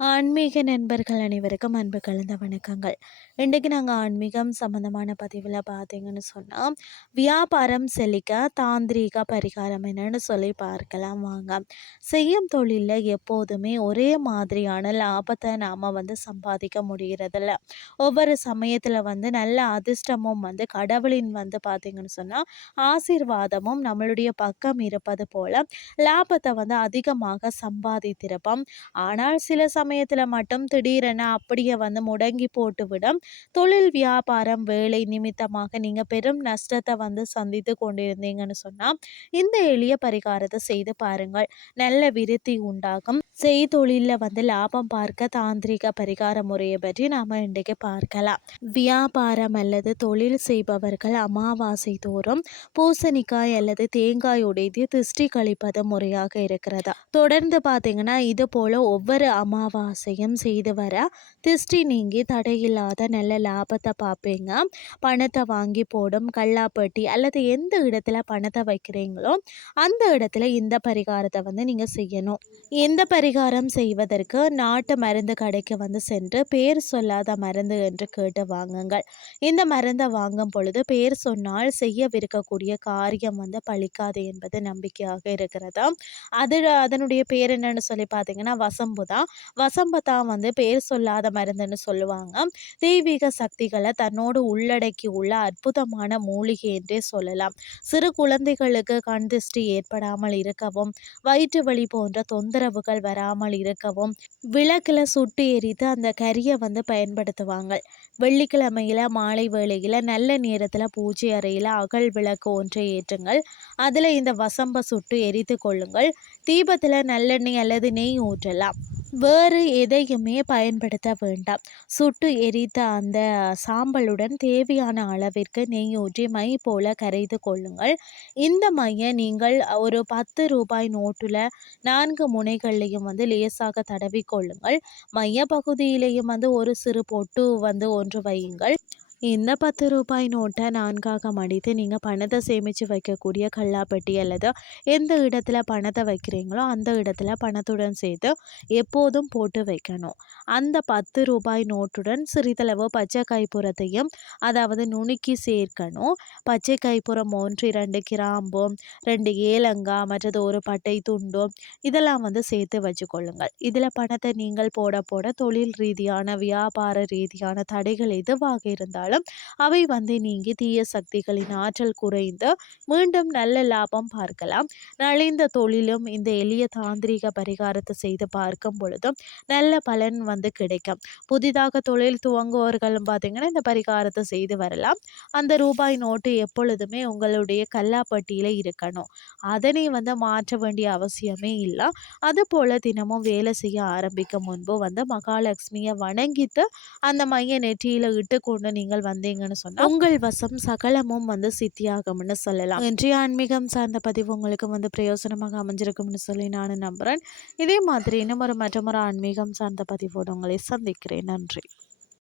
ஆன்மீக நண்பர்கள் அனைவருக்கும் அன்பு கலந்த வணக்கங்கள். இன்றைக்கு நாங்கள் ஆன்மீகம் சம்மந்தமான பதிவில் பார்த்தீங்கன்னு சொன்னால் வியாபாரம் செழிக்க தாந்திரீக பரிகாரம் என்னன்னு சொல்லி பார்க்கலாம் வாங்க. செய்யும் தொழிலில் எப்போதுமே ஒரே மாதிரியான லாபத்தை நாம் வந்து சம்பாதிக்க முடிகிறதில்ல ஒவ்வொரு சமயத்தில் வந்து நல்ல அதிர்ஷ்டமும் வந்து கடவுளின் வந்து பார்த்திங்கன்னு சொன்னால் ஆசீர்வாதமும் நம்மளுடைய பக்கம் இருப்பது போல் லாபத்தை வந்து அதிகமாக சம்பாதித்திருப்போம். ஆனால் சில சமயம் சமயத்தில் மட்டும் திடீரென அப்படியே வந்து முடங்கி போட்டுவிடும் தொழில் வியாபாரம் வேலை நிமித்தமாக நீங்கள் பெரும் நஷ்டத்தை வந்து சந்தித்து கொண்டிருந்தீங்கன்னு சொன்னால் இந்த எளிய பரிகாரத்தை செய்து பாருங்கள். நல்ல விருத்தி உண்டாகும். செய்தொழிலில் வந்து லாபம் பார்க்க தாந்திரிக பரிகார முறையை பற்றி நாம் இன்றைக்கு பார்க்கலாம். வியாபாரம் அல்லது தொழில் செய்பவர்கள் அமாவாசை தோறும் பூசணிக்காய் அல்லது தேங்காய் உடைத்து திருஷ்டி கழிப்பது முறையாக இருக்கிறதா? தொடர்ந்து பார்த்தீங்கன்னா இது போல ஒவ்வொரு அமாவாசை ஆசையும் செய்து வர திருஷ்டி நீங்கி தடையில்லாத நல்ல லாபத்தை பார்ப்பீங்க. பணத்தை வாங்கி போடும் கல்லாப்பட்டி அல்லது எந்த இடத்துல பணத்தை வைக்கிறீங்களோ அந்த இடத்துல இந்த பரிகாரத்தை வந்து நீங்கள் செய்யணும். இந்த பரிகாரம் செய்வதற்கு நாட்டு மருந்து கடைக்கு வந்து சென்று பேர் சொல்லாத மருந்து என்று கேட்டு வாங்குங்கள். இந்த மருந்தை வாங்கும் பொழுது பேர் சொன்னால் செய்யவிருக்கக்கூடிய காரியம் வந்து பழிக்காது என்பது நம்பிக்கையாக இருக்கிறதா. அது அதனுடைய பேர் என்னன்னு சொல்லி பார்த்தீங்கன்னா வசம்பு தான் வசம்பத்தா வந்து பேர் சொல்லாத மருந்துன்னு சொல்லுவாங்க. தெய்வீக சக்திகளை தன்னோடு உள்ளடக்கி உள்ள அற்புதமான மூலிகை என்றே சொல்லலாம். சிறு குழந்தைகளுக்கு கண் திருஷ்டி ஏற்படாமல் இருக்கவும் வயிற்று வலி போன்ற தொந்தரவுகள் வராமல் இருக்கவும் விளக்கில் சுட்டு எரித்து அந்த கரியை வந்து பயன்படுத்துவாங்க. வெள்ளிக்கிழமையில் மாலை வேளையில் நல்ல நேரத்தில் பூஜை அறையில் அகல் விளக்கு ஒன்றை ஏற்றுங்கள். அதில் இந்த வசம்ப சுட்டு எரித்து கொள்ளுங்கள். தீபத்தில் நல்லெண்ணெய் அல்லது நெய் ஊற்றலாம். வேறு எதையுமே பயன்படுத்த வேண்டாம். சுட்டு எரித்த அந்த சாம்பலுடன் தேவையான அளவிற்கு நெய் ஊற்றி மை போல கரைத்து கொள்ளுங்கள். இந்த மையை நீங்கள் ஒரு பத்து ரூபாய் நோட்டில் நான்கு முனைகள்லையும் வந்து லேசாக தடவி கொள்ளுங்கள். மையப்பகுதியிலையும் வந்து ஒரு சிறு பொட்டு வந்து ஒன்று வையுங்கள். இந்த பத்து ரூபாய் நோட்டை நான்காக மடித்து நீங்கள் பணத்தை சேமித்து வைக்கக்கூடிய கல்லாப்பெட்டி அல்லது எந்த இடத்துல பணத்தை வைக்கிறீங்களோ அந்த இடத்துல பணத்துடன் சேர்த்து எப்போதும் போட்டு வைக்கணும். அந்த பத்து ரூபாய் நோட்டுடன் சிறிதளவு பச்சை கைப்புறத்தையும் அதாவது நுணுக்கி சேர்க்கணும். பச்சை கைப்புறம் ஒன்று இரண்டு கிராம்பு ரெண்டு ஏலங்கா மற்றது ஒரு பட்டை துண்டும் இதெல்லாம் வந்து சேர்த்து வச்சுக்கொள்ளுங்கள். இதில் பணத்தை நீங்கள் போட போட தொழில் ரீதியான வியாபார ரீதியான தடைகள் எதுவாக இருந்தாலும் இருந்தாலும் அவை வந்து நீங்கி தீய சக்திகளின் ஆற்றல் குறைந்து மீண்டும் நல்ல லாபம் பார்க்கலாம். நலிந்த தொழிலும் இந்த எளிய தாந்திரிக பரிகாரத்தை செய்து பார்க்கும் பொழுதும் நல்ல பலன் வந்து கிடைக்கும். புதிதாக தொழில் துவங்குவவர்களும் பார்த்தீங்கன்னா இந்த பரிகாரத்தை செய்து வரலாம். அந்த ரூபாய் நோட்டு எப்பொழுதுமே உங்களுடைய கல்லாப்பட்டியில் இருக்கணும். அதனை வந்து மாற்ற வேண்டிய அவசியமே இல்லை. அதுபோல் தினமும் வேலை செய்ய ஆரம்பிக்கும் முன்பு வந்து மகாலட்சுமியை வணங்கித்து அந்த மைய நெற்றியில் இட்டு கொண்டு நீங்கள் நீங்கள் வந்தீங்கன்னு சொன்னால் உங்கள் வசம் சகலமும் வந்து சித்தியாகும்னு சொல்லலாம். இன்றைய ஆன்மீகம் சார்ந்த பதிவு உங்களுக்கு வந்து பிரயோசனமாக அமைஞ்சிருக்கும்னு சொல்லி நான் நம்புகிறேன் இதே மாதிரி இன்னும் ஒரு மற்றொரு ஆன்மீகம் சார்ந்த பதிவோடு உங்களை சந்திக்கிறேன். நன்றி.